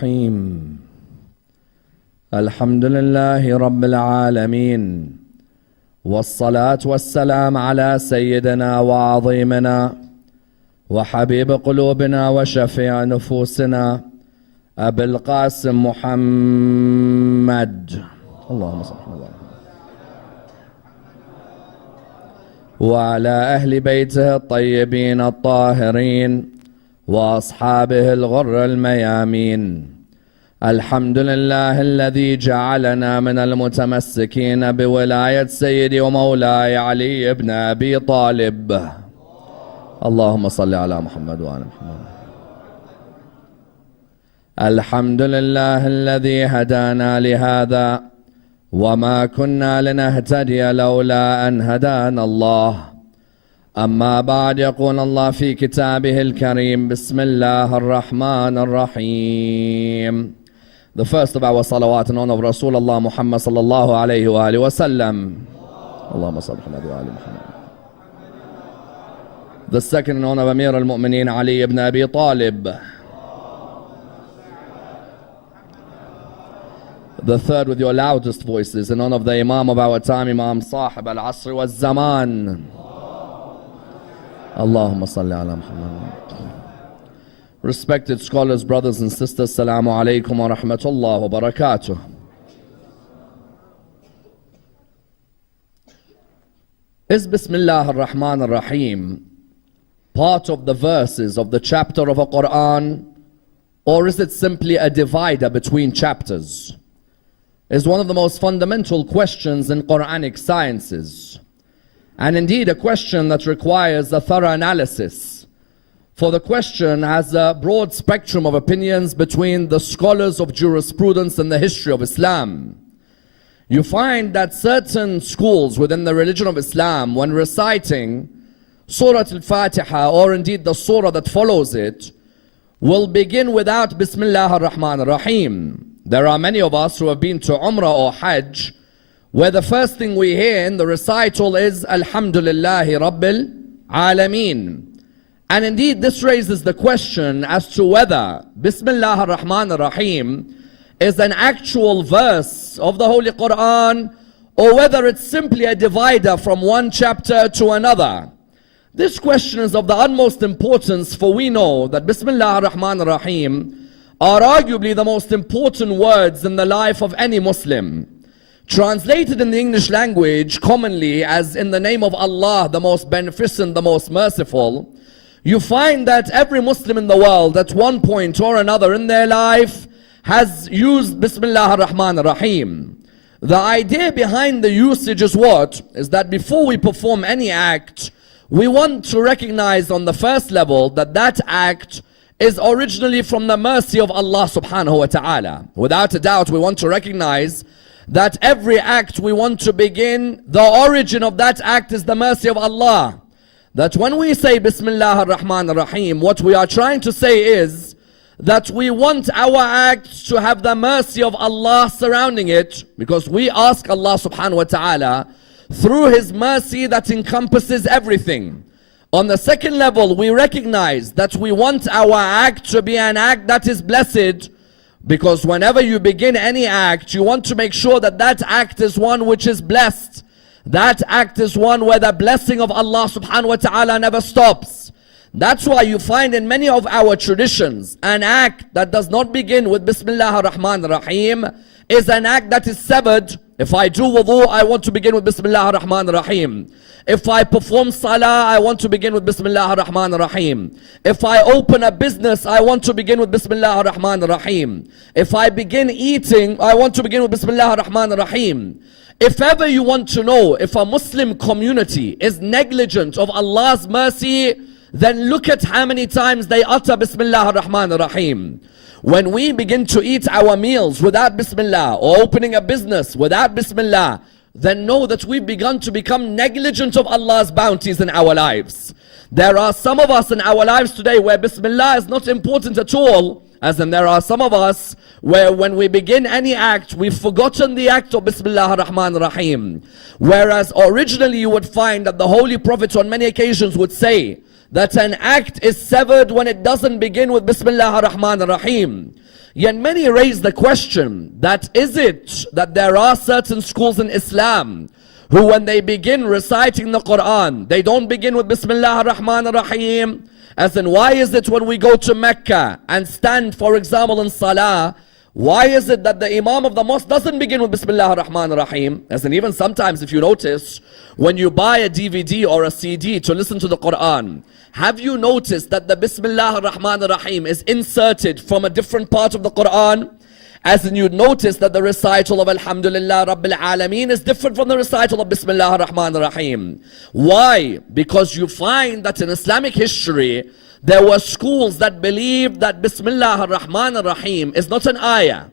الرحيم الحمد لله رب العالمين والصلاة والسلام على سيدنا وعظيمنا وحبيب قلوبنا وشفيع نفوسنا أبي القاسم محمد اللهم صل على محمد وعلى أهل بيته الطيبين الطاهرين وأصحابه الغر الميامين. الحمد لله الذي جعلنا من المتمسكين بولاية سيدي ومولاي علي بن أبي طالب. اللهم صل على محمد وعلى محمد. الحمد لله الذي هدانا لهذا وما كنا لنهتدي لولا أن هدانا الله. أما بعد، يقول الله في كتابه الكريم: بسم الله الرحمن الرحيم. The first of our salawat in honor of Rasulullah Muhammad sallallahu alayhi wa alihi wa sallam. Allahumma salli ala Muhammad wa ali Muhammad. The second in honor of Amir al-Mu'mineen Ali ibn Abi Talib. The third with your loudest voices in honor of the Imam of our time, Imam Sahib al-Asr wa zaman. Allahumma salli ala Muhammad. Respected scholars, brothers and sisters, Assalamu alaikum wa rahmatullah wa barakatuh. Is Bismillah ar-Rahman ar-Rahim part of the verses of the chapter of a Quran, or is it simply a divider between chapters? Is one of the most fundamental questions in Quranic sciences, and indeed a question that requires a thorough analysis, for the question has a broad spectrum of opinions between the scholars of jurisprudence and the history of Islam. You find that certain schools within the religion of Islam, when reciting Surah Al-Fatiha, or indeed the surah that follows it, will begin without Bismillah ar-Rahman ar-Rahim. There are many of us who have been to Umrah or Hajj, where the first thing we hear in the recital is Alhamdulillahi Rabbil Alameen. And indeed this raises the question as to whether Bismillah ar-Rahman ar-Rahim is an actual verse of the Holy Quran, or whether it's simply a divider from one chapter to another. This question is of the utmost importance, for we know that Bismillah ar-Rahman ar-Rahim are arguably the most important words in the life of any Muslim. Translated in the English language commonly as in the name of Allah, the most beneficent, the most merciful, you find that every Muslim in the world at one point or another in their life has used Bismillah ar-Rahman ar-Rahim. The idea behind the usage is what? Is that before we perform any act, we want to recognize on the first level that that act is originally from the mercy of Allah subhanahu wa ta'ala. Without a doubt, we want to recognize that every act we want to begin, the origin of that act is the mercy of Allah. That when we say Bismillah ar-Rahman ar-Rahim, what we are trying to say is that we want our acts to have the mercy of Allah surrounding it, because we ask Allah subhanahu wa ta'ala through His mercy that encompasses everything. On the second level, we recognize that we want our act to be an act that is blessed, because whenever you begin any act, you want to make sure that that act is one which is blessed. That act is one where the blessing of Allah subhanahu wa ta'ala never stops. That's why you find in many of our traditions, an act that does not begin with Bismillah ar-Rahman ar-Rahim is an act that is severed. If I do wudu, I want to begin with Bismillah ar-Rahman ar-Rahim. If I perform salah, I want to begin with Bismillah ar-Rahman ar-Rahim. If I open a business, I want to begin with Bismillah ar-Rahman ar-Rahim. If I begin eating, I want to begin with Bismillah ar-Rahman ar-Rahim. If ever you want to know if a Muslim community is negligent of Allah's mercy, then look at how many times they utter Bismillah ar-Rahman ar-Rahim. When we begin to eat our meals without Bismillah, or opening a business without Bismillah, then know that we've begun to become negligent of Allah's bounties in our lives. There are some of us in our lives today where Bismillah is not important at all, as in there are some of us where when we begin any act, we've forgotten the act of Bismillah ar-Rahman ar-Rahim. Whereas originally you would find that the Holy Prophet on many occasions would say that an act is severed when it doesn't begin with Bismillah ar-Rahman ar-Rahim. Yet many raise the question that is it that there are certain schools in Islam who when they begin reciting the Quran, they don't begin with Bismillah ar-Rahman ar-Rahim? As in, why is it when we go to Mecca and stand, for example, in Salah, why is it that the Imam of the mosque doesn't begin with Bismillah ar-Rahman ar-Rahim? As in, even sometimes if you notice, when you buy a DVD or a CD to listen to the Quran, have you noticed that the Bismillah ar-Rahman ar-Rahim is inserted from a different part of the Quran? As in, you'd notice that the recital of Alhamdulillah Rabbil Alameen is different from the recital of Bismillah ar-Rahman ar-Rahim. Why? Because you find that in Islamic history, there were schools that believed that Bismillah ar-Rahman ar-Rahim is not an ayah.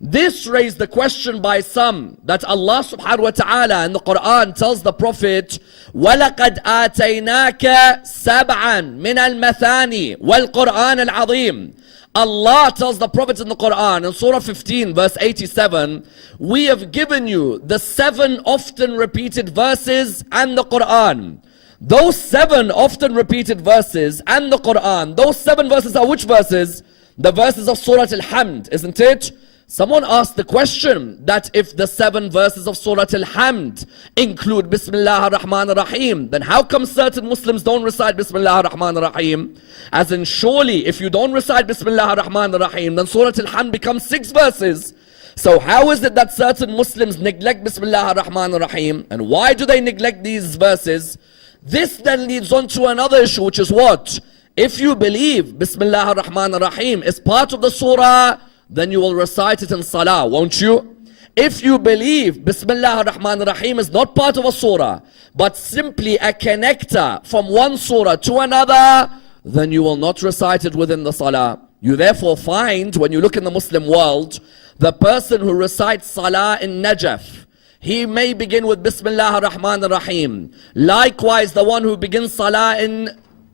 This raised the question by some that Allah subhanahu wa ta'ala in the Quran tells the Prophet, وَلَقَدْ آتَيْنَاكَ سَبْعًا مِنَ الْمَثَانِي وَالْقُرْآنَ الْعَظِيمِ. Allah tells the Prophet in the Quran in Surah 15 verse 87, we have given you the 7 often repeated verses and the Quran. Those 7 often repeated verses and the Quran, those 7 verses are which verses? The verses of Surah Al-Hamd, isn't it? Someone asked the question that if the 7 verses of Surah Al-Hamd include Bismillah ar-Rahman ar-Rahim, then how come certain Muslims don't recite Bismillah ar-Rahman ar-Rahim? As in, surely if you don't recite Bismillah ar-Rahman ar-Rahim, then Surah Al-Hamd becomes 6 verses. So how is it that certain Muslims neglect Bismillah ar-Rahman ar-Rahim? And why do they neglect these verses? This then leads on to another issue, which is what? If you believe Bismillah ar-Rahman ar-Rahim is part of the surah, then you will recite it in salah, won't you? If you believe Bismillah ar-Rahman ar-Rahim is not part of a surah, but simply a connector from one surah to another, then you will not recite it within the salah. You therefore find, when you look in the Muslim world, the person who recites salah in Najaf, he may begin with Bismillah ar-Rahman ar-Rahim. Likewise, the one who begins salah in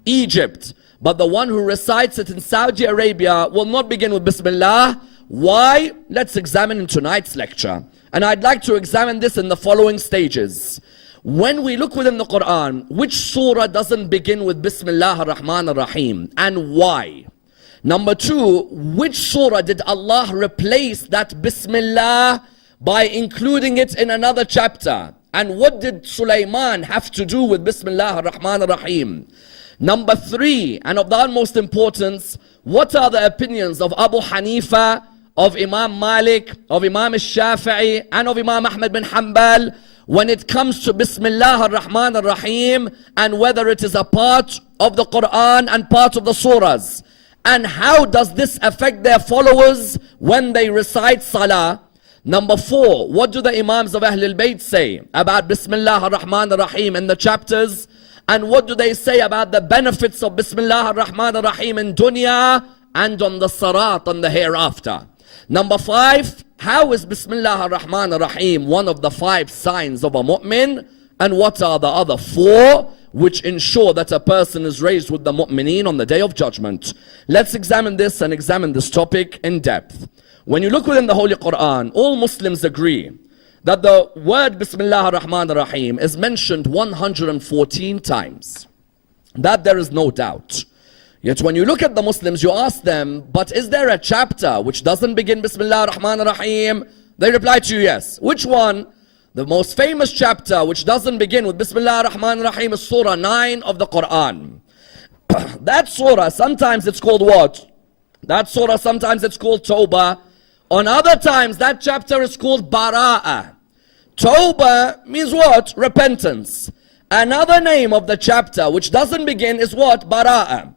Egypt, but the one who recites it in Saudi Arabia will not begin with Bismillah. Why? Let's examine in tonight's lecture. And I'd like to examine this in the following stages. When we look within the Quran, which surah doesn't begin with Bismillah ar-Rahman ar-Rahim and why? Number 2, which surah did Allah replace that Bismillah by including it in another chapter? And what did Sulaiman have to do with Bismillah ar-Rahman ar-Rahim? Number 3, and of the utmost importance, what are the opinions of Abu Hanifa, of Imam Malik, of Imam al-Shafi'i, and of Imam Ahmad bin Hanbal when it comes to Bismillah ar-Rahman ar-Rahim and whether it is a part of the Quran and part of the surahs? And how does this affect their followers when they recite Salah? Number 4, what do the Imams of Ahlul Bayt say about Bismillah ar-Rahman ar-Rahim in the chapters? And what do they say about the benefits of Bismillah ar-Rahman ar-Rahim in dunya and on the Sirat on the hereafter? Number 5, how is Bismillah ar-Rahman ar-Rahim one of the 5 signs of a mu'min? And what are the other 4 which ensure that a person is raised with the mu'mineen on the day of judgment? Let's examine this and examine this topic in depth. When you look within the Holy Quran, all Muslims agree that the word Bismillah ar-Rahman ar-Rahim is mentioned 114 times. That there is no doubt. Yet when you look at the Muslims, you ask them, but is there a chapter which doesn't begin Bismillah ar-Rahman ar-Rahim? They reply to you, yes. Which one? The most famous chapter which doesn't begin with Bismillah ar-Rahman ar-Rahim is Surah 9 of the Quran. That surah, sometimes it's called what? That surah, sometimes it's called Tawbah. On other times, that chapter is called Bara'ah. Tawbah means what? Repentance. Another name of the chapter which doesn't begin is what? Bara'ah.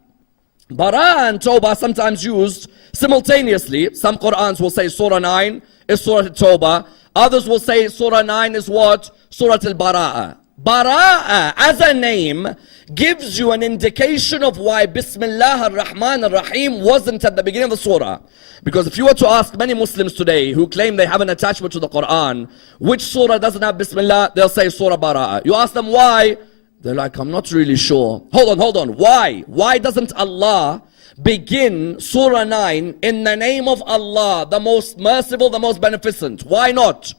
Bara'ah and Tawbah are sometimes used simultaneously. Some Qur'ans will say Surah 9 is Surah Tawbah. Others will say Surah 9 is what? Surah Al-Bara'ah. Bara'ah as a name gives you an indication of why Bismillah ar-Rahman ar-Rahim wasn't at the beginning of the surah. Because if you were to ask many Muslims today who claim they have an attachment to the Quran, which surah doesn't have Bismillah, they'll say Surah Bara'ah. You ask them why, they're like, I'm not really sure. Hold on, why? Why doesn't Allah begin Surah 9 in the name of Allah, the most merciful, the most beneficent? Why not?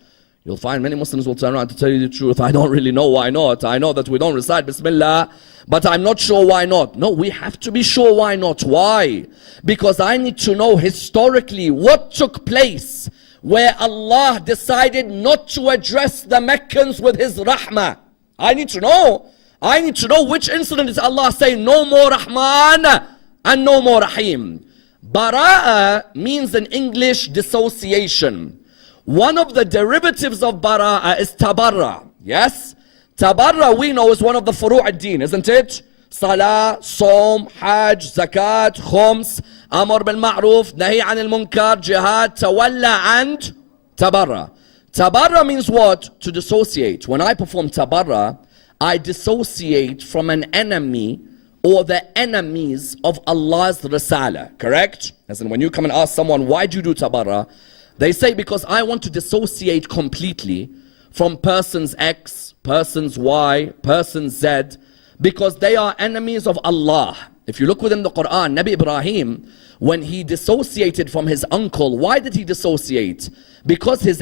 You'll find many Muslims will turn around to tell you the truth. I don't really know why not. I know that we don't recite Bismillah, but I'm not sure why not. No, we have to be sure why not. Why? Because I need to know historically what took place where Allah decided not to address the Meccans with His rahmah. I need to know. I need to know which incident is Allah saying no more Rahman and no more Rahim. Bara'a means in English dissociation. One of the derivatives of Bara'a is Tabarra. Yes? Tabarra we know is one of the Furu' ad-Din, isn't it? Salah, Som, Hajj, Zakat, Khums, Ammar bil Ma'ruf, Nahi anil Munkar, Jihad, Tawalla and Tabarra. Tabarra means what? To dissociate. When I perform Tabarra, I dissociate from an enemy or the enemies of Allah's Risala. Correct? As in when you come and ask someone, why do you do Tabarra? They say, because I want to dissociate completely from persons X, persons Y, person Z, because they are enemies of Allah. If you look within the Quran, Nabi Ibrahim, when he dissociated from his uncle, why did he dissociate? Because his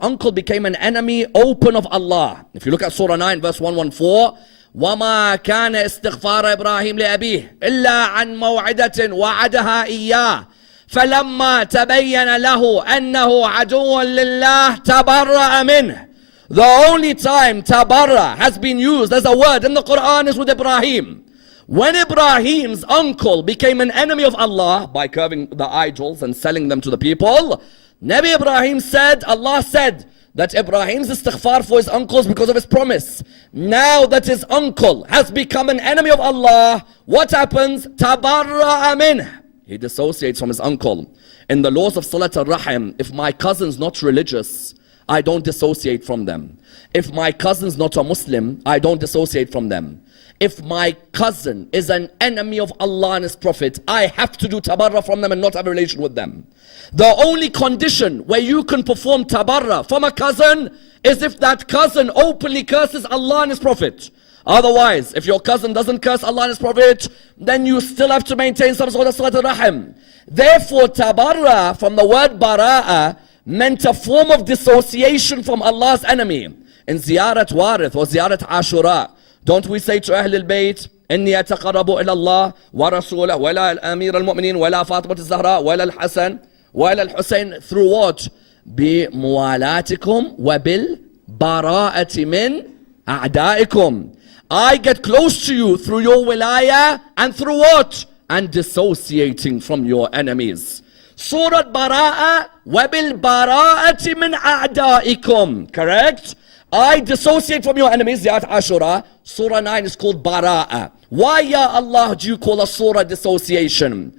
uncle became an enemy open of Allah. If you look at Surah 9 verse 114, وَمَا كَانَ اسْتِغْفَارَ إِبْرَاهِيمَ لِأَبِيهِ إِلَّا عَنْ مَوْعِدَةٍ وَعَدَهَا إِيَّاهُ فَلَمَّا تَبَيَّنَ لَهُ أَنَّهُ عَدُوٌّ لِلَّهِ تَبَرَّأَ مِنْهُ. The only time tabarra has been used as a word in the Quran is with Ibrahim. When Ibrahim's uncle became an enemy of Allah by carving the idols and selling them to the people, Nabi Ibrahim said, Allah said that Ibrahim's istighfar for his uncles because of his promise. Now that his uncle has become an enemy of Allah, what happens? Tabarra'a minh. He dissociates from his uncle. In the laws of Salat al-Rahim, if my cousin's not religious, I don't dissociate from them. If my cousin's not a Muslim, I don't dissociate from them. If my cousin is an enemy of Allah and His Prophet, I have to do tabarra from them and not have a relation with them. The only condition where you can perform tabarra from a cousin is if that cousin openly curses Allah and His Prophet. Otherwise, if your cousin doesn't curse Allah and His Prophet, then you still have to maintain some sort of salat al-rahim. Therefore, tabarra from the word bara'a meant a form of dissociation from Allah's enemy. In ziyarat warith or ziyarat ashura, don't we say to Ahl al-Bayt, إني أتقرب إلى الله ورسوله ولا الأمير المؤمنين ولا فاطمة الزهراء ولا الحسن ولا الحسين, through what? بموالاتكم وبالبراءة من أعدائكم. I get close to you through your wilaya and through what? And dissociating from your enemies. Surah Bara'a وَبِالْبَرَاءَةِ مِنْ أَعْدَائِكُمْ. Correct? I dissociate from your enemies, Ziyat Ashura. Surah 9 is called Bara'a. Why, Ya Allah, do you call a surah dissociation?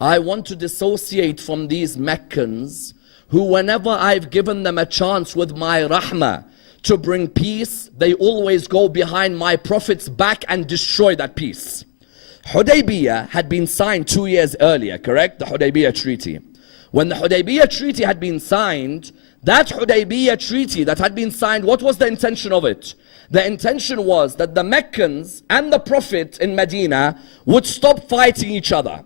I want to dissociate from these Meccans who, whenever I've given them a chance with my rahmah to bring peace, they always go behind my Prophet's back and destroy that peace. Hudaybiyah had been signed 2 years earlier, correct? The Hudaybiyah Treaty. When the Hudaybiyah Treaty had been signed, that Hudaybiyah Treaty that had been signed, what was the intention of it? The intention was that the Meccans and the Prophet in Medina would stop fighting each other.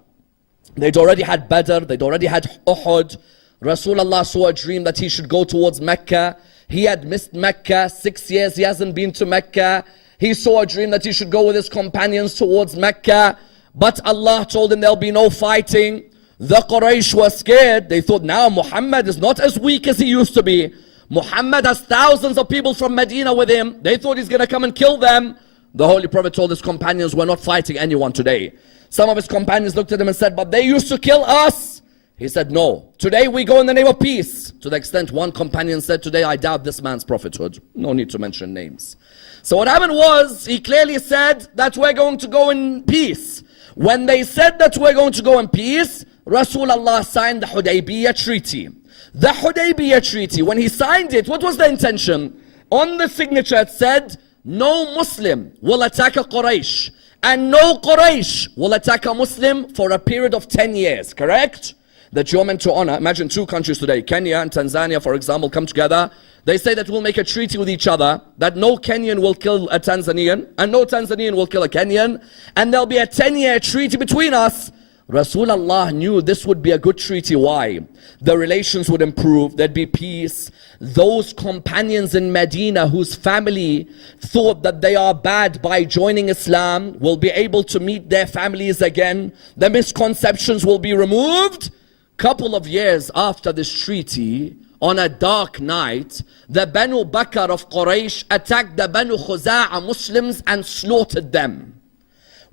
They'd already had Badr, they'd already had Uhud. Rasulullah saw a dream that he should go towards Mecca. He had missed Mecca 6 years, he hasn't been to Mecca. He saw a dream that he should go with his companions towards Mecca. But Allah told him there'll be no fighting. The Quraysh were scared. They thought now Muhammad is not as weak as he used to be. Muhammad has thousands of people from Medina with him. They thought he's going to come and kill them. The Holy Prophet told his companions, we're not fighting anyone today. Some of his companions looked at him and said, but they used to kill us. He said, no, today we go in the name of peace. To the extent one companion said, today I doubt this man's prophethood. No need to mention names. So what happened was, he clearly said that we're going to go in peace. When they said that we're going to go in peace, Rasulullah signed the Hudaybiyah Treaty. The Hudaybiyah Treaty, when he signed it, what was the intention? On the signature it said, no Muslim will attack a Quraysh, and no Quraysh will attack a Muslim for a period of 10 years, correct? That you're meant to honor. Imagine two countries today, Kenya and Tanzania, for example, come together. They say that we'll make a treaty with each other, that no Kenyan will kill a Tanzanian, and no Tanzanian will kill a Kenyan, and there'll be a 10-year treaty between us. Rasulullah knew this would be a good treaty. Why? The relations would improve, there'd be peace. Those companions in Medina whose family thought that they are bad by joining Islam will be able to meet their families again. The misconceptions will be removed. Couple of years after this treaty, on a dark night, the Banu Bakr of Quraysh attacked the Banu Khuza'a Muslims and slaughtered them.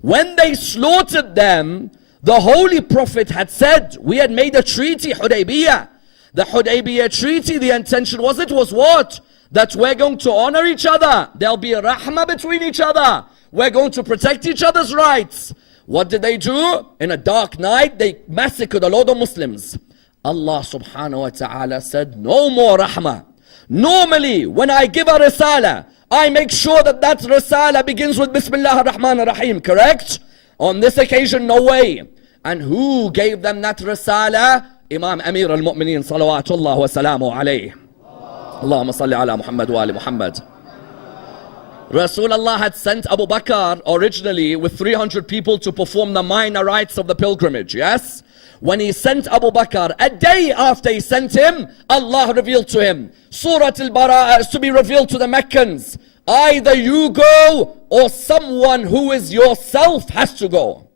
When they slaughtered them, the Holy Prophet had said, we had made a treaty, Hudaybiyah. The Hudaybiyah treaty, the intention was what? That we're going to honor each other. There'll be a rahmah between each other. We're going to protect each other's rights. What did they do? In a dark night, they massacred a lot of Muslims. Allah subhanahu wa ta'ala said, no more rahmah. Normally, when I give a risala, I make sure that that risala begins with Bismillah ar-Rahman ar-Rahim, correct? On this occasion, no way. And who gave them that risala? Imam Amir al-Mu'mineen salawatullah wa salamu alayhi. Allahumma salli ala Muhammad wa ali Muhammad. Rasulullah had sent Abu Bakr originally with 300 people to perform the minor rites of the pilgrimage, yes? When he sent Abu Bakr, a day after he sent him, Allah revealed to him, Surah Al-Bara'ah is to be revealed to the Meccans. Either you go or someone who is yourself has to go.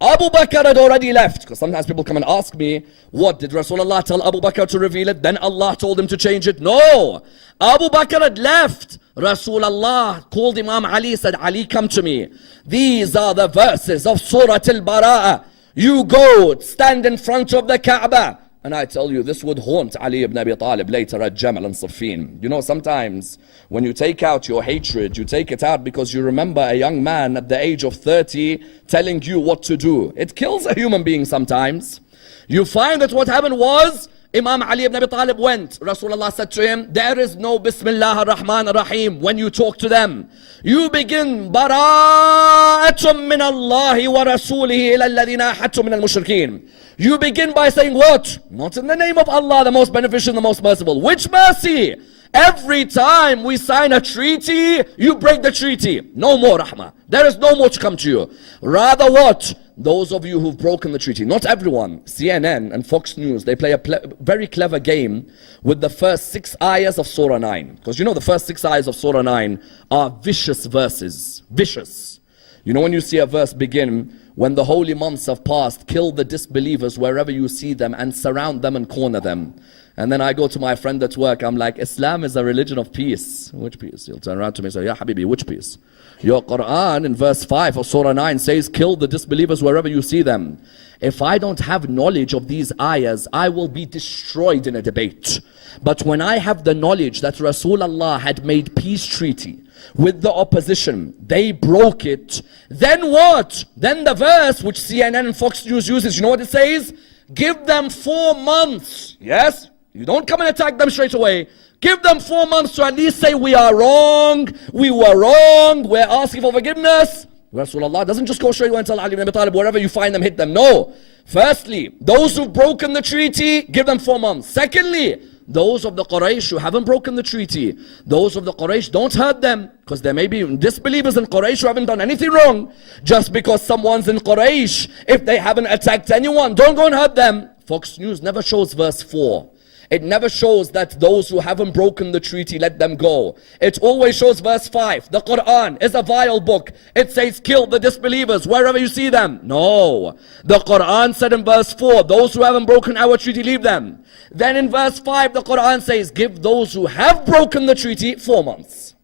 Abu Bakr had already left, because sometimes people come and ask me, what, did Rasulullah tell Abu Bakr to reveal it? Then Allah told him to change it? No. Abu Bakr had left. Rasulullah called Imam Ali, said, Ali, come to me. These are the verses of Surah Al-Bara'ah. You go, stand in front of the Kaaba. And I tell you, this would haunt Ali ibn Abi Talib later at Jamal and Siffin. You know, sometimes when you take out your hatred, you take it out because you remember a young man at the age of 30 telling you what to do. It kills a human being sometimes. You find that what happened was, Imam Ali ibn Abi Talib went. Rasulullah said to him, there is no Bismillah ar-Rahman ar-Rahim when you talk to them. You begin, Bara'atum min Allahi wa Rasulihi ila alladhina ahadtum min al-mushrikeen. You begin by saying what? Not in the name of Allah, the most beneficent, the most merciful. Which mercy? Every time we sign a treaty, you break the treaty. No more rahmah. There is no more to come to you. Rather what? Those of you who've broken the treaty. Not everyone. CNN and Fox News, they play a very clever game with the first 6 ayahs of Surah 9. Because you know the first 6 ayahs of Surah 9 are vicious verses. Vicious. You know when you see a verse begin, when the holy months have passed, kill the disbelievers wherever you see them and surround them and corner them. And then I go to my friend at work, I'm like, Islam is a religion of peace. Which peace? He'll turn around to me and say, Ya Habibi, which peace? Your Quran in verse 5 of Surah 9 says, kill the disbelievers wherever you see them. If I don't have knowledge of these ayahs, I will be destroyed in a debate. But when I have the knowledge that Rasulullah had made peace treaty with the opposition, they broke it, then what? Then the verse which CNN and Fox News uses, you know what it says? Give them 4 months. Yes? You don't come and attack them straight away. Give them 4 months to at least say we are wrong, we were wrong, we're asking for forgiveness. Rasulullah doesn't just go straight away and tell Ali ibn Abi Talib, wherever you find them, hit them. No. Firstly, those who've broken the treaty, give them 4 months. Secondly, those of the Quraysh who haven't broken the treaty, those of the Quraysh, don't hurt them, because there may be disbelievers in Quraysh who haven't done anything wrong. Just because someone's in Quraysh, if they haven't attacked anyone, don't go and hurt them. Fox News never shows verse 4. It never shows that those who haven't broken the treaty, let them go. It always shows verse 5. The Quran is a vile book. It says kill the disbelievers wherever you see them. No. The Quran said in verse 4, those who haven't broken our treaty, leave them. Then in verse 5, the Quran says, give those who have broken the treaty 4 months.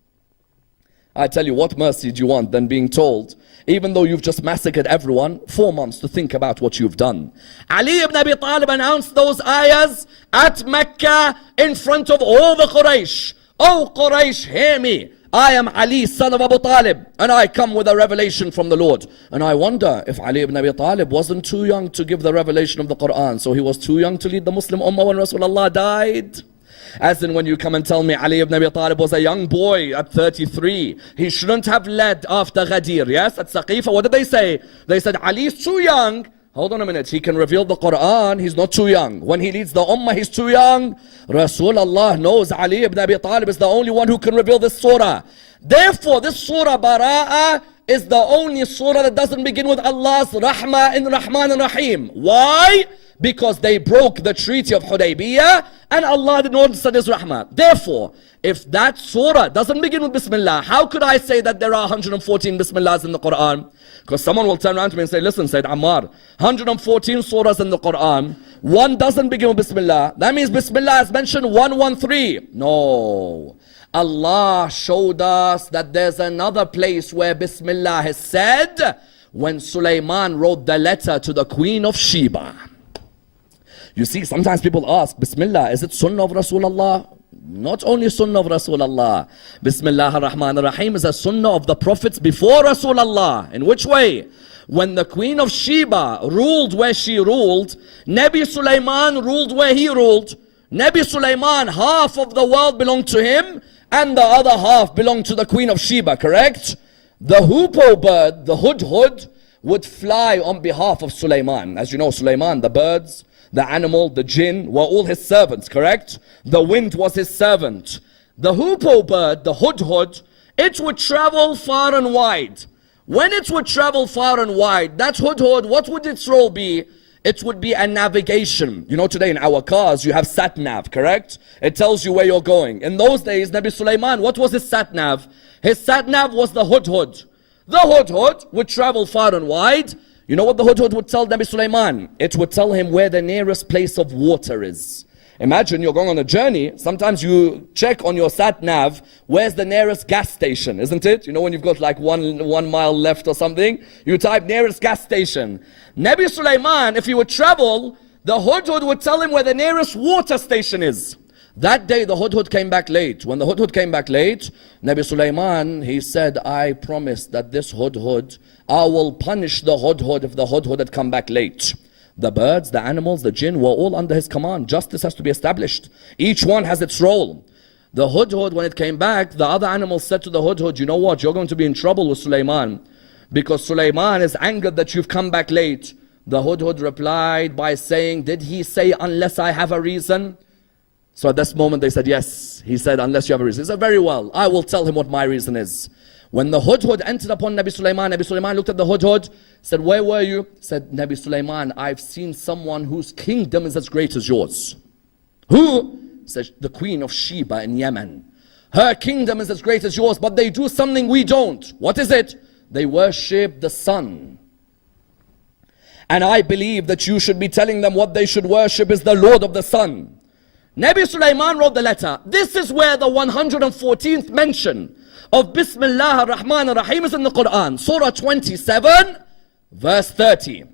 I tell you, what mercy do you want than being told, even though you've just massacred everyone, 4 months to think about what you've done. Ali ibn Abi Talib announced those ayahs at Mecca in front of all the Quraysh. Oh Quraysh, hear me. I am Ali, son of Abu Talib, and I come with a revelation from the Lord. And I wonder if Ali ibn Abi Talib wasn't too young to give the revelation of the Quran, so he was too young to lead the Muslim Ummah when Rasulullah died. As in when you come and tell me Ali ibn Abi Talib was a young boy at 33, he shouldn't have led after Ghadir, yes, at Saqifa. What did they say? They said Ali is too young. Hold on a minute, he can reveal the Quran, he's not too young. When he leads the Ummah, he's too young. Rasulullah knows Ali ibn Abi Talib is the only one who can reveal this surah. Therefore, this surah Bara'ah is the only surah that doesn't begin with Allah's Rahmah in Rahman and Rahim. Why? Because they broke the treaty of Hudaybiyah and Allah did not send His Rahmah. Therefore, if that surah doesn't begin with Bismillah, how could I say that there are 114 Bismillahs in the Quran? Because someone will turn around to me and say, listen, Sayyid Ammar, 114 surahs in the Quran, one doesn't begin with Bismillah. That means Bismillah is mentioned 113. No. Allah showed us that there's another place where Bismillah is said when Sulaiman wrote the letter to the Queen of Sheba. You see, sometimes people ask, Bismillah, is it Sunnah of Rasulullah? Not only Sunnah of Rasulullah. Bismillah ar-Rahman ar-Rahim is a Sunnah of the prophets before Rasulullah. In which way? When the Queen of Sheba ruled where she ruled, Nabi Sulaiman ruled where he ruled. Nabi Sulaiman, half of the world belonged to him, and the other half belonged to the Queen of Sheba, correct? The hoopoe bird, the hudhud, would fly on behalf of Sulaiman. As you know, Sulaiman, the birds, the animal, the jinn, were all his servants, correct? The wind was his servant. The hoopoe bird, the hudhud, it would travel far and wide. When it would travel far and wide, that hudhud, what would its role be? It would be a navigation. You know, today in our cars, you have sat-nav, correct? It tells you where you're going. In those days, Nabi Sulaiman, what was his sat-nav? His sat-nav was the hudhud. The hudhud would travel far and wide. You know what the hudhud would tell Nabi Sulaiman? It would tell him where the nearest place of water is. Imagine you're going on a journey. Sometimes you check on your sat-nav, where's the nearest gas station, isn't it? You know, when you've got like one mile left or something, you type nearest gas station. Nabi Sulaiman, if he would travel, the hudhud would tell him where the nearest water station is. That day the hudhud came back late. When the hudhud came back late, Nabi Sulaiman, he said, I promise that this hudhud, I will punish the hudhud if the hudhud had come back late. The birds, the animals, the jinn were all under his command. Justice has to be established. Each one has its role. The hudhud, when it came back, the other animals said to the hudhud, you know what, you're going to be in trouble with Sulaiman, because Sulaiman is angered that you've come back late. The hudhud replied by saying, did he say unless I have a reason? So at this moment they said, yes. He said, unless you have a reason. He said, very well, I will tell him what my reason is. When the hudhud entered upon Nabi Sulaiman looked at the hudhud, said, where were you? Said, Nabi Sulaiman, I've seen someone whose kingdom is as great as yours. Who? Said, the Queen of Sheba in Yemen. Her kingdom is as great as yours, but they do something we don't. What is it? They worship the sun. And I believe that you should be telling them what they should worship is the Lord of the sun. Nabi Sulaiman wrote the letter. This is where the 114th mention of Bismillah ar-Rahman ar-Rahim is in the Quran. Surah 27, verse 30.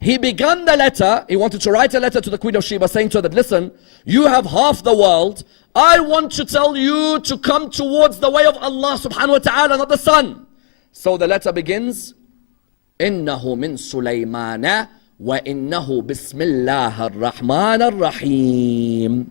He began the letter, he wanted to write a letter to the Queen of Sheba saying to her that, listen, you have half the world. I want to tell you to come towards the way of Allah subhanahu wa ta'ala, not the sun. So the letter begins, إِنَّهُ مِن سُلَيْمَانَ وَإِنَّهُ بِسْمِ اللَّهِ الرَّحْمَنِ الرَّحِيمِ.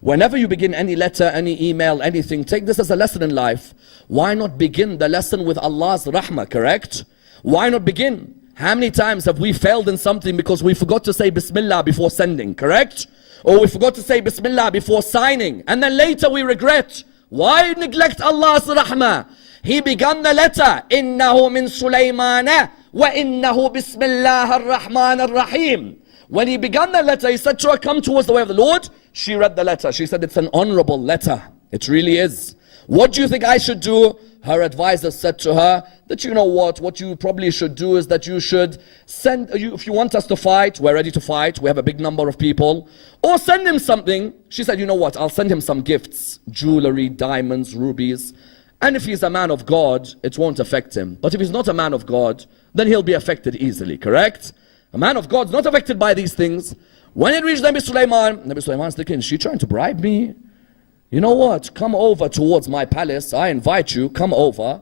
Whenever you begin any letter, any email, anything, take this as a lesson in life. Why not begin the lesson with Allah's rahmah, correct? Why not begin? How many times have we failed in something because we forgot to say Bismillah before sending, correct? Or we forgot to say Bismillah before signing, and then later we regret. Why neglect Allah's rahmah? He began the letter, إِنَّهُ مِن سُلَيْمَانَ وَإِنَّهُ بِسْمِ اللَّهِ الرَّحْمَنِ الرَّحِيمِ. When he began the letter, he said to her, come towards the way of the Lord. She read the letter. She said, it's an honorable letter. It really is. What do you think I should do? Her advisor said to her that, you know what you probably should do is that you should send, if you want us to fight, we're ready to fight, we have a big number of people, or send him something. She said, you know what, I'll send him some gifts, jewelry, diamonds, rubies, and if he's a man of God, it won't affect him. But if he's not a man of God, then he'll be affected easily, correct? A man of God is not affected by these things. When it reached Nabi Sulaiman's thinking, is she trying to bribe me? You know what, come over towards my palace, I invite you, come over.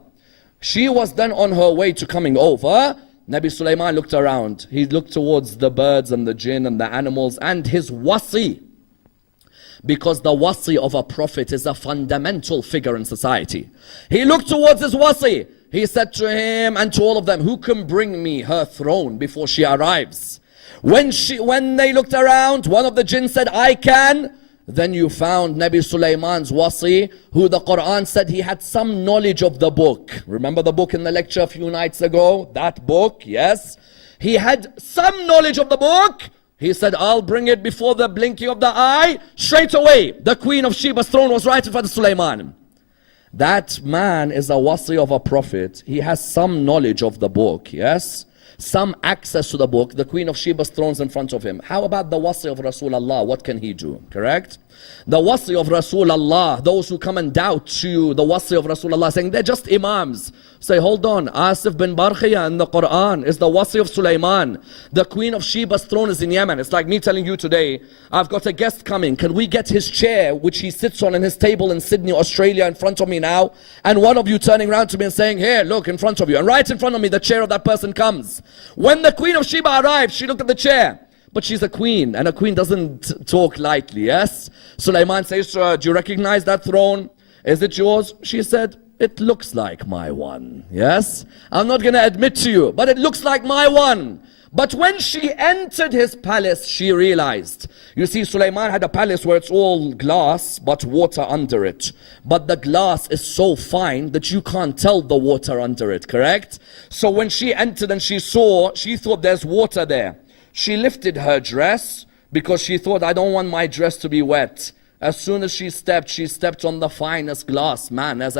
She was then on her way to coming over. Nabi Sulaiman looked around. He looked towards the birds and the jinn and the animals and his wasi. Because the wasi of a prophet is a fundamental figure in society. He looked towards his wasi. He said to him and to all of them, who can bring me her throne before she arrives? When they looked around, one of the jinn said, I can. Then you found Nabi Sulaiman's wasi, who the Quran said he had some knowledge of the book. Remember the book in the lecture a few nights ago? That book, yes. He had some knowledge of the book. He said, I'll bring it before the blinking of the eye. Straight away, the Queen of Sheba's throne was right in front of Sulaiman. That man is a wasi of a prophet. He has some knowledge of the book, yes? Some access to the book. The Queen of Sheba's throne is in front of him. How about the wasi of Rasulullah? What can he do? Correct? The wasi of Rasulullah, those who come and doubt you, the wasi of Rasulullah, saying they're just imams. Say, hold on, Asif bin Barkhiya in the Quran is the wasi of Sulaiman. The Queen of Sheba's throne is in Yemen. It's like me telling you today, I've got a guest coming. Can we get his chair, which he sits on in his table in Sydney, Australia, in front of me now? And one of you turning around to me and saying, here, look, in front of you. And right in front of me, the chair of that person comes. When the Queen of Sheba arrived, she looked at the chair. But she's a queen, and a queen doesn't talk lightly, yes? Sulaiman says to her, do you recognize that throne? Is it yours? She said, it looks like my one, yes? I'm not going to admit to you, but it looks like my one. But when she entered his palace, she realized. You see, Sulaiman had a palace where it's all glass, but water under it. But the glass is so fine that you can't tell the water under it, correct? So when she entered and she saw, she thought there's water there. She lifted her dress because she thought, I don't want my dress to be wet. As soon as she stepped on the finest glass man has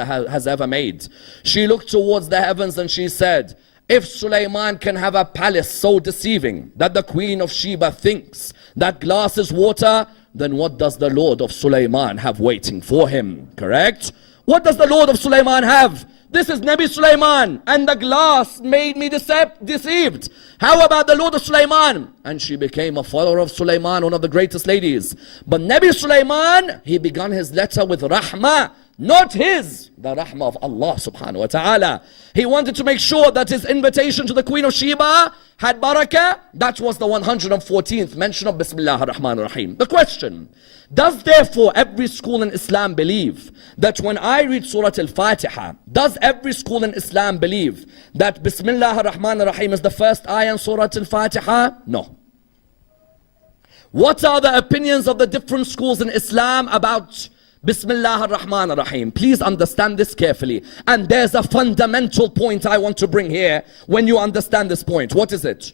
ever made. She looked towards the heavens and she said, if Sulaiman can have a palace so deceiving that the Queen of Sheba thinks that glass is water, then what does the Lord of Sulaiman have waiting for him? Correct? What does the Lord of Sulaiman have? This is Nabi Sulaiman, and the glass made me deceived. How about the Lord of Sulaiman? And she became a follower of Sulaiman, one of the greatest ladies. But Nabi Sulaiman, he began his letter with rahmah, not his, the rahmah of Allah subhanahu wa ta'ala. He wanted to make sure that his invitation to the Queen of Sheba had barakah. That was the 114th mention of Bismillah ar-Rahman ar-Rahim. The question, does therefore every school in Islam believe that when I read Surah Al-Fatiha, does every school in Islam believe that Bismillah ar-Rahman ar-Rahim is the first ayah in Surah Al-Fatiha? No. What are the opinions of the different schools in Islam about Bismillah ar-Rahman ar-Rahim? Please understand this carefully. And there's a fundamental point I want to bring here when you understand this point. What is it?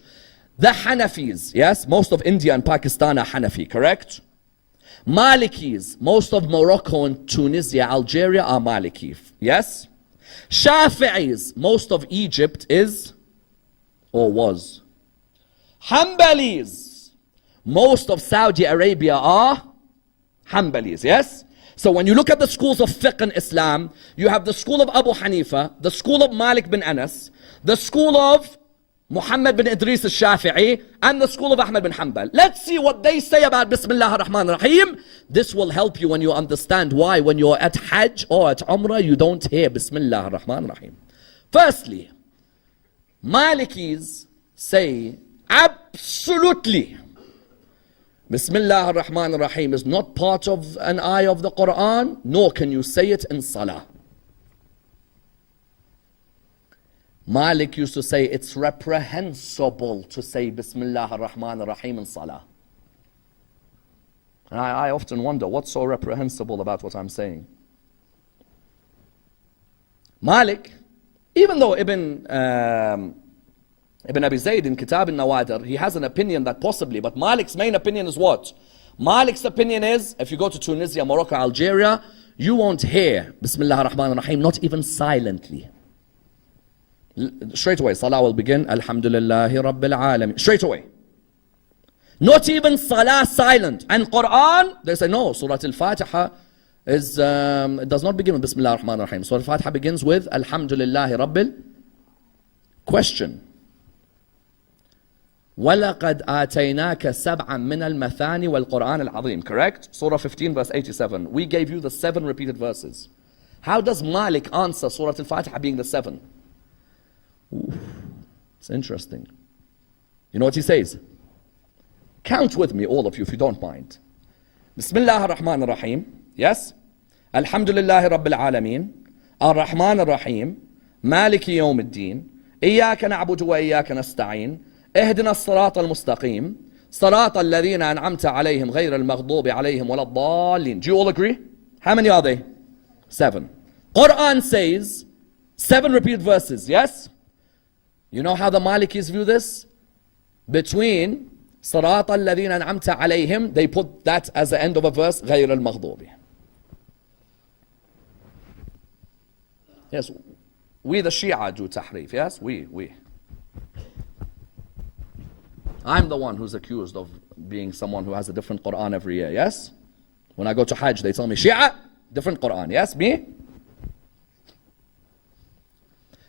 The Hanafis, yes, most of India and Pakistan are Hanafi, correct? Malikis, most of Morocco and Tunisia, Algeria are Maliki, yes? Shafi'is, most of Egypt is or was. Hanbalis, most of Saudi Arabia are Hanbalis, yes? So when you look at the schools of fiqh in Islam, you have the school of Abu Hanifa, the school of Malik bin Anas, the school of Muhammad bin Idris al-Shafi'i, and the school of Ahmad bin Hanbal. Let's see what they say about Bismillah ar-Rahman ar-Rahim. This will help you when you understand why when you're at Hajj or at Umrah, you don't hear Bismillah ar-Rahman ar-Rahim. Firstly, Malikis say absolutely Bismillah ar-Rahman ar-Rahim is not part of an ayah of the Quran, nor can you say it in Salah. Malik used to say it's reprehensible to say Bismillah ar-Rahman ar-Rahim in Salah. And I often wonder what's so reprehensible about what I'm saying. Malik, even though Ibn Abi Zayd in Kitab al-Nawadir, he has an opinion that possibly, but Malik's main opinion is what? Malik's opinion is, if you go to Tunisia, Morocco, Algeria, you won't hear Bismillah ar-Rahman ar-Rahim, not even silently. Straight away, Salah will begin, Alhamdulillahi Rabbil Alameen. Straight away. Not even Salah silent. And Quran, they say no, Surah Al-Fatiha is, it does not begin with Bismillah ar-Rahman ar-Rahim. Surah Al-Fatiha begins with Alhamdulillahi Rabbil. Question. وَلَقَدْ آتَيْنَاكَ سَبْعًا مِنَ الْمَثَانِ وَالْقُرْآنِ الْعَظِيمِ. Correct? Surah 15 verse 87. We gave you the 7 repeated verses. How does Malik answer Surah Al-Fatiha being the 7? Ooh, it's interesting. You know what he says? Count with me, all of you, if you don't mind. Bismillah ar-Rahman ar-Rahim. Yes? Alhamdulillahi Rabbil Alameen. Ar-Rahman ar-Rahim. Maliki yawm ad-Din. Iyaka na'budu wa iyaka nasta'in. اهدنا الصراط المستقيم صراط الذين أنعمت عليهم غير المغضوب عليهم ولا الضالين. Do you all agree? How many are they? 7. Quran says 7 repeated verses, yes? You know how the Malikis view this? Between صراط الذين أنعمت عليهم, they put that as the end of a verse, غير المغضوب. Yes, we the Shia do tahrif, yes? We. I'm the one who's accused of being someone who has a different Quran every year, yes? When I go to Hajj, they tell me, Shia, different Quran, yes? Me?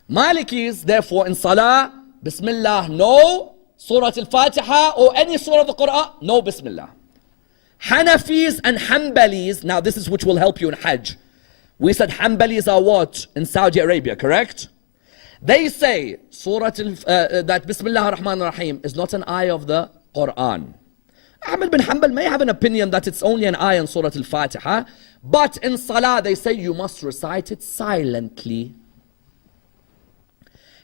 Malikis, therefore, in Salah, Bismillah, no. Surah Al-Fatiha or any surah of the Quran, no Bismillah. Hanafis and Hanbalis, now this is which will help you in Hajj. We said Hanbalis are what? In Saudi Arabia, correct? They say that Bismillah ar-Rahman ar-Rahim is not an ayah of the Quran. Ahmed bin Hanbal may have an opinion that it's only an ayah in Surah Al-Fatiha, but in Salah they say you must recite it silently.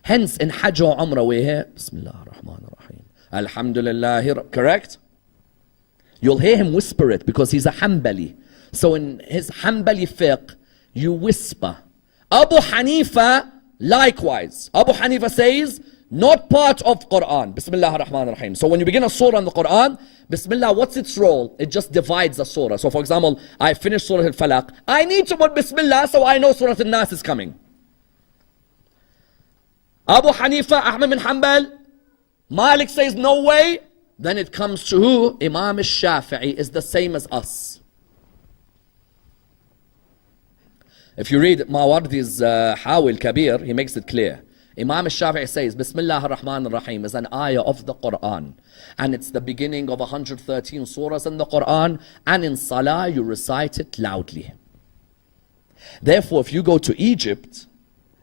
Hence in Hajj or Umrah we hear Bismillah ar-Rahman ar-Rahim, Alhamdulillah, correct? You'll hear him whisper it because he's a Hanbali. So in his Hanbali fiqh, you whisper. Abu Hanifa, likewise. Abu Hanifa says, not part of Quran. Bismillah ar-Rahman ar-Rahim. So when you begin a surah in the Quran, Bismillah, what's its role? It just divides the surah. So for example, I finished Surah Al-Falaq. I need to put Bismillah so I know Surah Al-Nas is coming. Abu Hanifa, Ahmed bin Hanbal, Malik says no way. Then it comes to who? Imam al-Shafi'i is the same as us. If you read Mawardi's Hawi al-Kabir, he makes it clear. Imam al-Shafi'i says, Bismillah ar-Rahman ar-Rahim is an ayah of the Quran. And it's the beginning of 113 surahs in the Quran. And in Salah, you recite it loudly. Therefore, if you go to Egypt,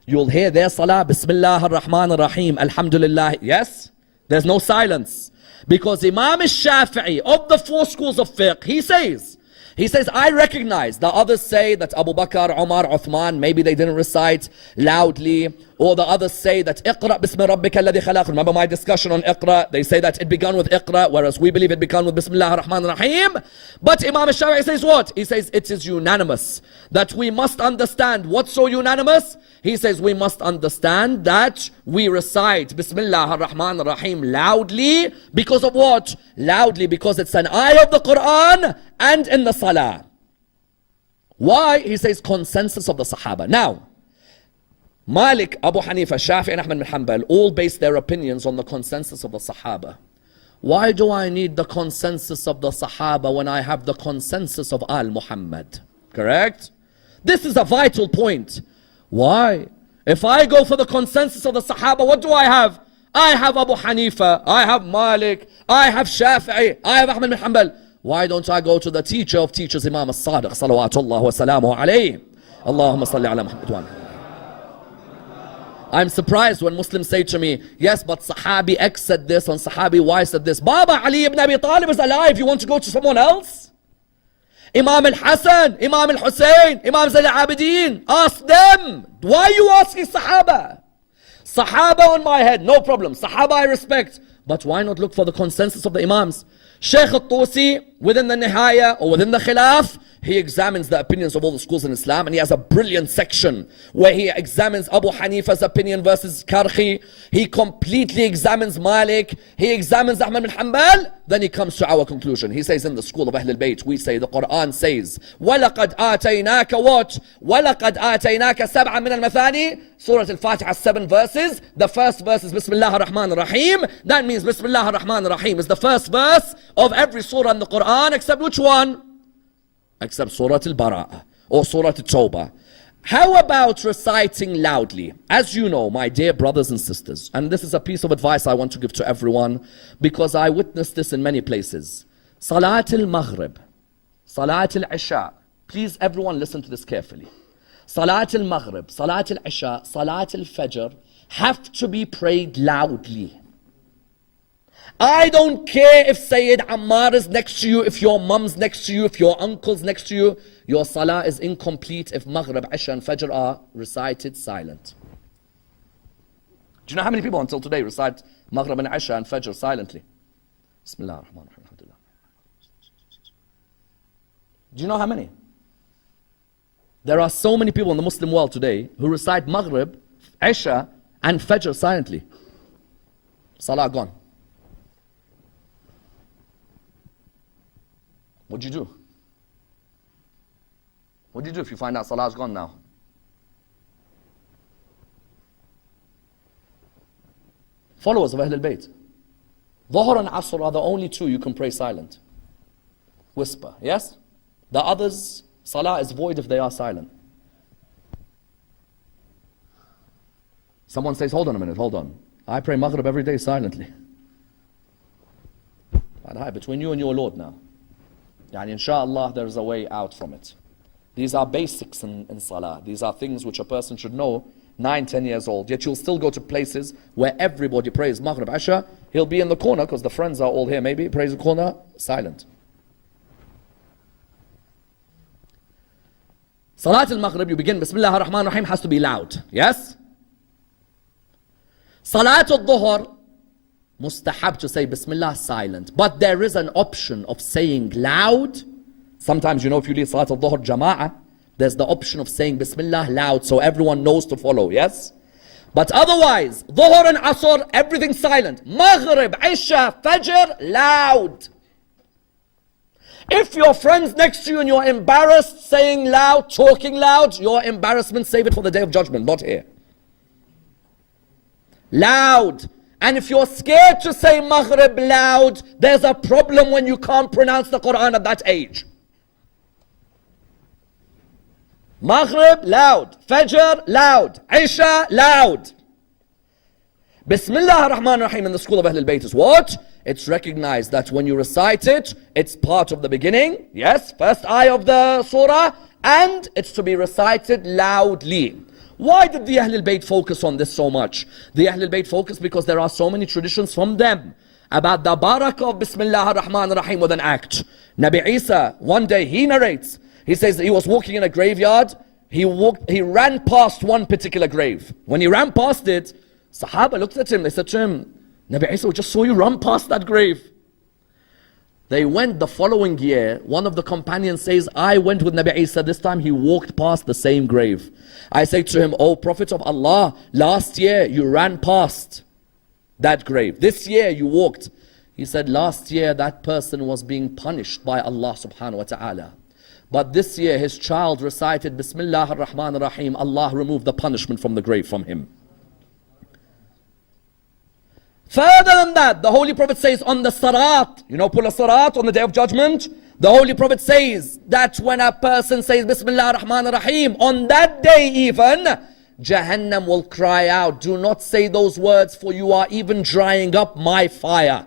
you'll hear their Salah, Bismillah ar-Rahman ar-Rahim, Alhamdulillah. Yes? There's no silence. Because Imam al-Shafi'i of the 4 schools of fiqh, he says, I recognize the others say that Abu Bakr, Umar, Uthman, maybe they didn't recite loudly. Or the others say that Iqra bismi rabbika alladhi khalaq. Remember my discussion on Iqra? They say that it began with Iqra, whereas we believe it began with Bismillah ar-Rahman ar-Rahim. But Imam al-Shafi'i says what? He says it is unanimous. That we must understand. What's so unanimous? He says we must understand that we recite Bismillah ar-Rahman ar-Rahim loudly. Because of what? Loudly because it's an ayah of the Quran and in the Salah. Why? He says consensus of the Sahaba. Now, Malik, Abu Hanifa, Shafi and Ahmed bin Hanbal all base their opinions on the consensus of the Sahaba. Why do I need the consensus of the Sahaba when I have the consensus of Al Muhammad? Correct? This is a vital point. Why? If I go for the consensus of the Sahaba, what do I have? I have Abu Hanifa, I have Malik, I have Shafi'i, I have Ahmed bin Hanbal. Why don't I go to the teacher of teachers, Imam al-Sadiq, salawatullah wa salamu alayhi. Allahumma salli ala Muhammad wa I'm surprised when Muslims say to me, yes, but Sahabi X said this and Sahabi Y said this. Baba Ali ibn Abi Talib is alive. You want to go to someone else? Imam al-Hasan, Imam al-Hussein, Imam Zayn al-Abidin. Ask them. Why are you asking Sahaba? Sahaba on my head, no problem. Sahaba I respect. But why not look for the consensus of the Imams? Shaykh al-Tusi, within the Nihaya or within the Khilaf, he examines the opinions of all the schools in Islam, and he has a brilliant section where he examines Abu Hanifa's opinion versus Karhi. He completely examines Malik. He examines Ahmad bin Hanbal. Then he comes to our conclusion. He says in the school of Ahl al-Bayt, we say the Quran says, وَلَقَدْ آتَيْنَاكَ what? وَلَقَدْ آتَيْنَاكَ سَبْعًا مِنَ الْمَثَانِي. Surah Al-Fatiha, 7 verses. The first verse is Bismillah ar-Rahman ar-Rahim. That means Bismillah ar-Rahman ar-Rahim is the first verse of every surah in the Quran, except which one? Except Surah Al-Bara'ah or Surah Al-Tawbah. How about reciting loudly? As you know, my dear brothers and sisters, and this is a piece of advice I want to give to everyone because I witnessed this in many places. Salat al-Maghrib, Salat al-Isha. Please everyone listen to this carefully. Salat al-Maghrib, Salat al-Isha, Salat al-Fajr have to be prayed loudly. I don't care if Sayyid Ammar is next to you, if your mum's next to you, if your uncle's next to you. Your salah is incomplete if Maghrib, Isha and Fajr are recited silent. Do you know how many people until today recite Maghrib and Isha and Fajr silently? Bismillah ar-Rahman ar-Rahim. Alhamdulillah. Do you know how many? There are so many people in the Muslim world today who recite Maghrib, Isha, and Fajr silently. Salah gone. What do you do? What do you do if you find out Salah's gone now? Followers of Ahlul Bayt. Dhuhr and Asr are the only two you can pray silent. Whisper, yes? The others, Salah is void if they are silent. Someone says, hold on a minute, hold on. I pray Maghrib every day silently. Between you and your Lord now. Yani inshallah there is a way out from it. These are basics in Salah. These are things which a person should know 9, 10 years old. Yet you'll still go to places where everybody prays Maghrib, Isha. He'll be in the corner because the friends are all here maybe. Prays in the corner, silent. Salat al-Maghrib, you begin Bismillah ar-Rahman ar-Rahim, has to be loud. Yes? Salat al-Dhuhr, mustahab to say Bismillah silent. But there is an option of saying loud. Sometimes, if you lead Salat al-Dhuhr Jama'ah, there's the option of saying Bismillah loud so everyone knows to follow, yes? But otherwise, Dhuhr and Asr, everything silent. Maghrib, Isha, Fajr, loud. If your friend's next to you and you're embarrassed saying loud, talking loud, your embarrassment, save it for the Day of Judgment, not here. Loud. And if you're scared to say Maghrib loud, there's a problem when you can't pronounce the Quran at that age. Maghrib loud, Fajr loud, Isha loud. Bismillah ar-Rahman ar-Rahim in the school of Ahlul Bayt is what? It's recognized that when you recite it, it's part of the beginning, yes, first ayah of the surah, and it's to be recited loudly. Why did the Ahlul Bayt focus on this so much? The Ahlul Bayt focus because there are so many traditions from them about the barakah of Bismillah ar-Rahman ar-Rahim with an act. Nabi Isa, one day he narrates, he says that he was walking in a graveyard, he ran past one particular grave. When he ran past it, Sahaba looked at him, they said to him, Nabi Isa, we just saw you run past that grave. They went the following year, one of the companions says, I went with Nabi Isa, this time he walked past the same grave. I say to him, O Prophet of Allah, last year you ran past that grave. This year you walked. He said, last year that person was being punished by Allah subhanahu wa ta'ala. But this year his child recited Bismillah ar-Rahman ar-Rahim. Allah removed the punishment from the grave from him. Further than that, the Holy Prophet says on the Sarat, pull a Sarat on the Day of Judgment. The Holy Prophet says that when a person says Bismillah ar-Rahman ar-Rahim, on that day even, Jahannam will cry out, do not say those words for you are even drying up my fire.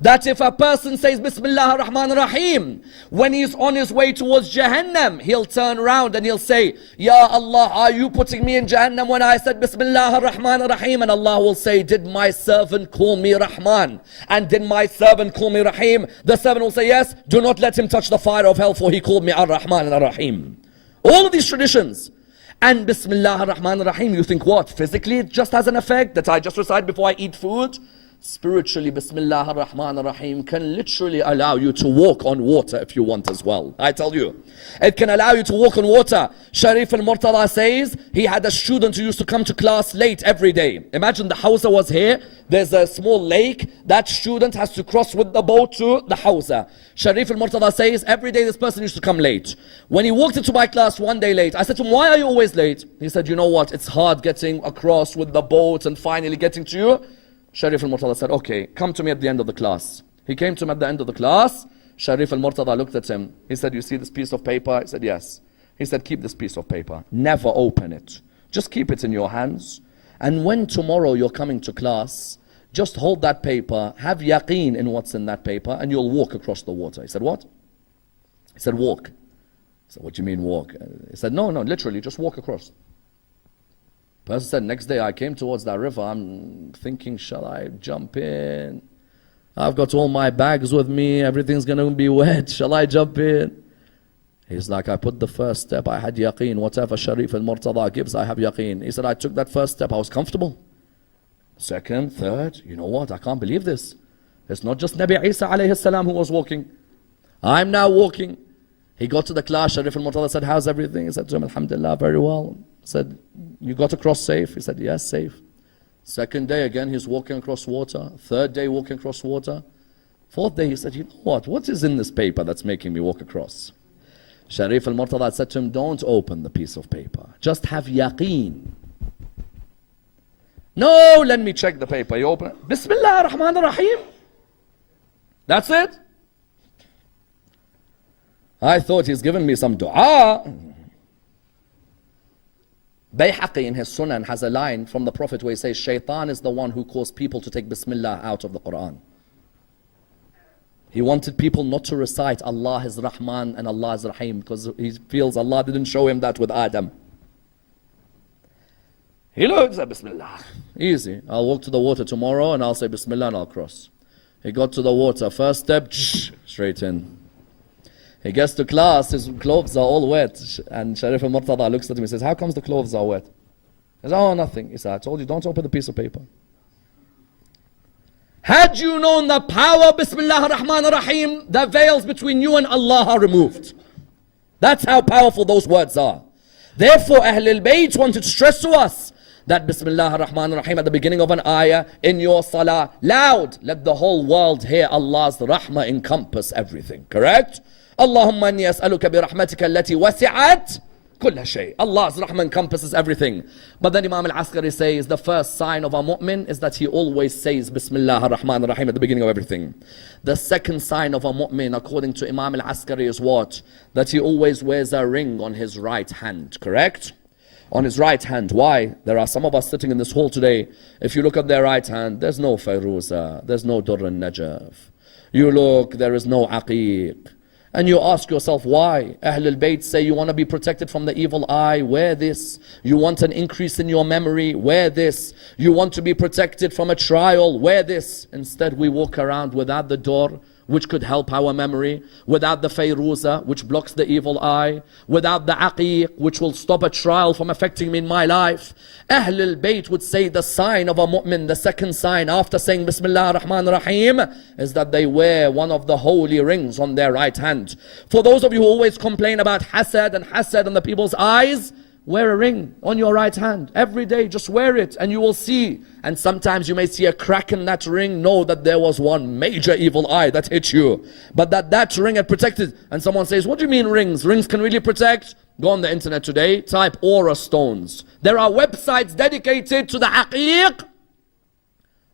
That if a person says Bismillah ar-Rahman ar-Rahim, when he's on his way towards Jahannam, he'll turn around and he'll say, Ya Allah, are you putting me in Jahannam when I said Bismillah ar-Rahman ar-Rahim? And Allah will say, did my servant call me Rahman? And did my servant call me Rahim? The servant will say, yes, do not let him touch the fire of hell, for he called me ar-Rahman and ar-Rahim. All of these traditions. And Bismillah ar-Rahman ar-Rahim, you think what? Physically it just has an effect that I just recite before I eat food? Spiritually, Bismillah ar-Rahman ar-Rahim can literally allow you to walk on water if you want as well. I tell you, it can allow you to walk on water. Sharif al-Murtada says he had a student who used to come to class late every day. Imagine the Hawza was here, there's a small lake, that student has to cross with the boat to the Hawza. Sharif al-Murtada says every day this person used to come late. When he walked into my class one day late, I said to him, why are you always late? He said, you know what, it's hard getting across with the boat and finally getting to you. Sharif al-Murtada said, okay, come to me at the end of the class. He came to him at the end of the class. Sharif al-Murtada looked at him. He said, you see this piece of paper? He said, yes. He said, keep this piece of paper. Never open it. Just keep it in your hands. And when tomorrow you're coming to class, just hold that paper, have yaqeen in what's in that paper, and you'll walk across the water. He said, what? He said, walk. He said, what do you mean walk? He said, no, literally, just walk across. Person said, next day I came towards that river, I'm thinking, shall I jump in? I've got all my bags with me, everything's going to be wet, shall I jump in? He's like, I put the first step, I had yaqeen, whatever Sharif al-Murtada gives, I have yaqeen. He said, I took that first step, I was comfortable. Second, third, you know what, I can't believe this. It's not just Nabi Isa alayhi salam who was walking. I'm now walking. He got to the class, Sharif al-Murtada said, how's everything? He said to him, alhamdulillah, very well. He said, you got across safe? He said, yes, safe. Second day again, he's walking across water. Third day, walking across water. Fourth day, he said, you know what is in this paper that's making me walk across? Sharif al-Murtada said to him, don't open the piece of paper. Just have yaqeen. No, let me check the paper. You open it. Bismillah ar-Rahman ar-Rahim. That's it. I thought he's given me some dua. Bayhaqi in his Sunan has a line from the Prophet where he says, Shaitan is the one who caused people to take Bismillah out of the Quran. He wanted people not to recite Allah is Rahman and Allah is Rahim because he feels Allah didn't show him that with Adam. He looks at Bismillah. Easy. I'll walk to the water tomorrow and I'll say Bismillah and I'll cross. He got to the water. First step, straight in. He gets to class, his clothes are all wet. And Sharif al-Murtada looks at him and says, how comes the clothes are wet? He says, oh, nothing. He said, I told you, don't open the piece of paper. Had you known the power of Bismillah ar-Rahman ar-Rahim, the veils between you and Allah are removed. That's how powerful those words are. Therefore, Ahlul Bayt wanted to stress to us that Bismillah ar-Rahman ar-Rahim at the beginning of an ayah, in your salah, loud, let the whole world hear Allah's rahmah encompass everything. Correct? Allahumma inni as'aluka bi rahmatika allati wasi'at kulla shay. Allah's rahmah encompasses everything. But then Imam al-Askari says the first sign of a mu'min is that he always says Bismillah ar-Rahman ar-Rahim at the beginning of everything. The second sign of a mu'min, according to Imam al-Askari, is what? That he always wears a ring on his right hand. Correct? On his right hand. Why? There are some of us sitting in this hall today. If you look at their right hand, there's no Fayruza, there's no Durr al-Najaf. You look, there is no Aqiq. And you ask yourself why? Ahlul Bayt say you want to be protected from the evil eye, wear this. You want an increase in your memory, wear this. You want to be protected from a trial, wear this. Instead we walk around without the door, which could help our memory, without the Fayruza, which blocks the evil eye, without the Aqiq, which will stop a trial from affecting me in my life. Ahlul Bayt would say the sign of a mu'min, the second sign after saying Bismillah ar-Rahman ar-Rahim, is that they wear one of the holy rings on their right hand. For those of you who always complain about hasad on the people's eyes, wear a ring on your right hand. Every day, just wear it and you will see. And sometimes you may see a crack in that ring. Know that there was one major evil eye that hit you. But that ring had protected. And someone says, what do you mean rings? Rings can really protect? Go on the internet today, type aura stones. There are websites dedicated to the Aqiq.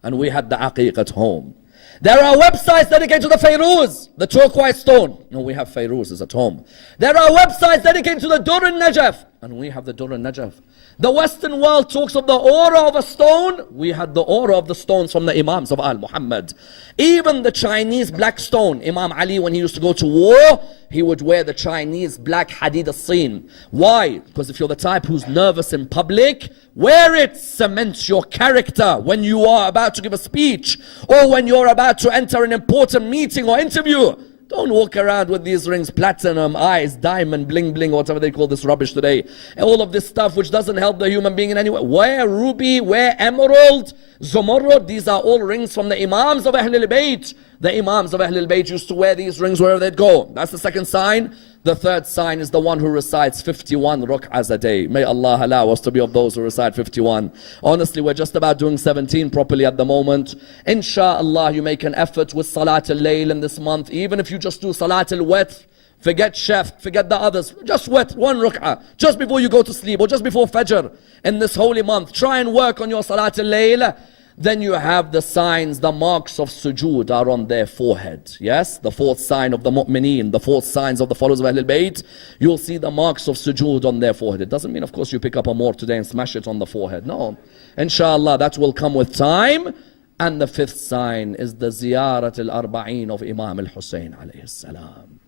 And we had the Aqiq at home. There are websites dedicated to the Fayruz, the turquoise stone. No, we have Fayruzes at home. There are websites dedicated to the Durr al-Najaf. And we have the Durr al-Najaf. The Western world talks of the aura of a stone. We had the aura of the stones from the Imams of Al-Muhammad. Even the Chinese black stone. Imam Ali, when he used to go to war, he would wear the Chinese black Hadid al-Sin. Why? Because if you're the type who's nervous in public, wear it. Cements your character when you are about to give a speech or when you're about to enter an important meeting or interview. Don't walk around with these rings, platinum, eyes, diamond, bling bling, whatever they call this rubbish today. And all of this stuff which doesn't help the human being in any way. Wear ruby, wear emerald, zumurrud. These are all rings from the Imams of Ahlul Bayt. The Imams of Ahlul Bayt used to wear these rings wherever they'd go. That's the second sign. The third sign is the one who recites 51 ruk'ahs a day. May Allah allow us to be of those who recite 51. Honestly, we're just about doing 17 properly at the moment. Insha'Allah, you make an effort with Salat al-Layl in this month. Even if you just do Salat al-Watr, forget Shaf, forget the others. Just Watr, one ruk'ah, just before you go to sleep or just before Fajr in this holy month. Try and work on your Salat al-Layl. Then you have the signs, the marks of sujood are on their forehead. Yes, the fourth sign of the mu'mineen, the fourth signs of the followers of Ahlul Bayt. You'll see the marks of sujood on their forehead. It doesn't mean, of course, you pick up a more today and smash it on the forehead. No. Inshallah, that will come with time. And the fifth sign is the ziyarat al-arba'een of Imam al-Hussein alayhi salam.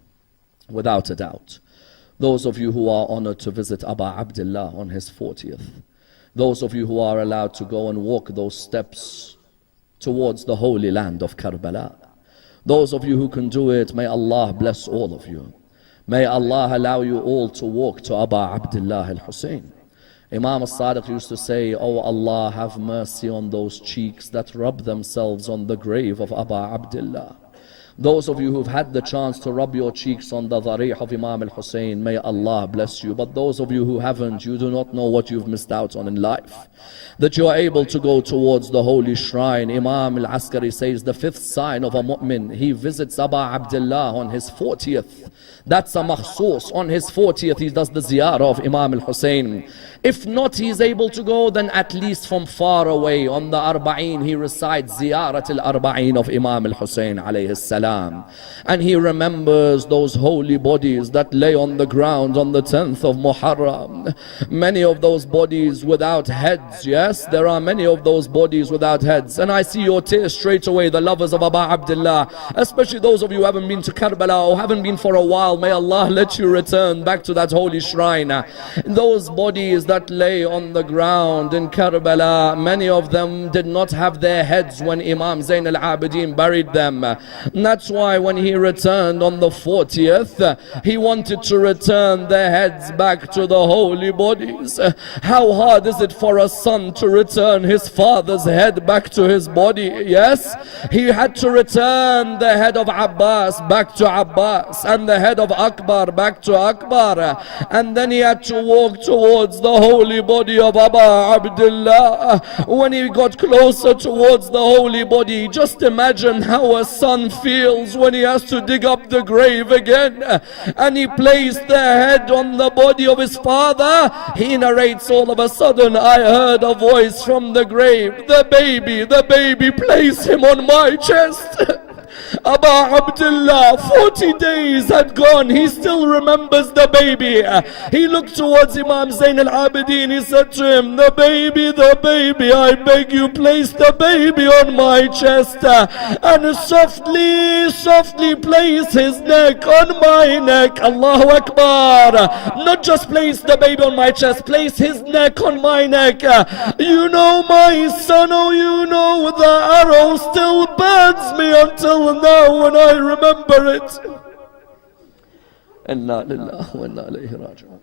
Without a doubt. Those of you who are honored to visit Abu Abdullah on his 40th. Those of you who are allowed to go and walk those steps towards the holy land of Karbala. Those of you who can do it, may Allah bless all of you. May Allah allow you all to walk to Abu Abdullah al-Hussein. Imam al-Sadiq used to say, "Oh Allah, have mercy on those cheeks that rub themselves on the grave of Abu Abdullah." Those of you who've had the chance to rub your cheeks on the dharih of Imam al-Hussein, may Allah bless you. But those of you who haven't, you do not know what you've missed out on in life. That you are able to go towards the holy shrine. Imam al-Askari says the fifth sign of a mu'min, he visits Abu Abdullah on his 40th. That's a makhsus. On his 40th, he does the ziyarah of Imam al-Hussein. If not, he is able to go, then at least from far away on the Arba'een, he recites Ziyarat al-Arba'een of Imam al-Hussein alayhi salam. And he remembers those holy bodies that lay on the ground on the 10th of Muharram. Many of those bodies without heads, yes? There are many of those bodies without heads. And I see your tears straight away, the lovers of Abu Abdullah, especially those of you who haven't been to Karbala or haven't been for a while. May Allah let you return back to that holy shrine. Those bodies that lay on the ground in Karbala, many of them did not have their heads when Imam Zain al-Abidin buried them. And that's why when he returned on the 40th, he wanted to return their heads back to the holy bodies. How hard is it for a son to return his father's head back to his body? Yes, he had to return the head of Abbas back to Abbas, and the head of Akbar back to Akbar, and then he had to walk towards the holy body of Abu Abdullah. When he got closer towards the holy body, just imagine how a son feels when he has to dig up the grave again. And he placed the head on the body of his father. He narrates, all of a sudden I heard a voice from the grave, the baby, place him on my chest." Abu Abdullah, 40 days had gone, he still remembers the baby. He looked towards Imam Zain al-Abidin, he said to him, the baby, I beg you, place the baby on my chest, and softly place his neck on my neck. Allahu Akbar. Not just place the baby on my chest, place his neck on my neck. You know, my son, oh, you know, the arrow still burns me until now when I remember it. Inna lillahi wa inna ilayhi raji'un.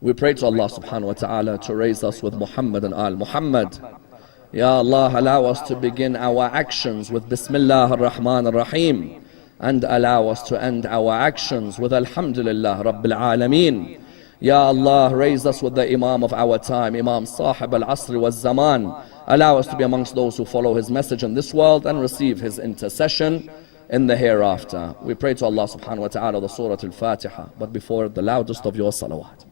We pray to Allah subhanahu wa ta'ala to raise us with Muhammad and Al Muhammad. Ya Allah, allow us to begin our actions with Bismillah ar-Rahman ar-Rahim, and allow us to end our actions with Alhamdulillah Rabbil Alameen. Ya Allah, raise us with the Imam of our time, Imam Sahib al-Asr wal-Zaman. Allow us to be amongst those who follow his message in this world and receive his intercession in the hereafter. We pray to Allah subhanahu wa ta'ala the Surah Al-Fatiha, but before the loudest of your salawat.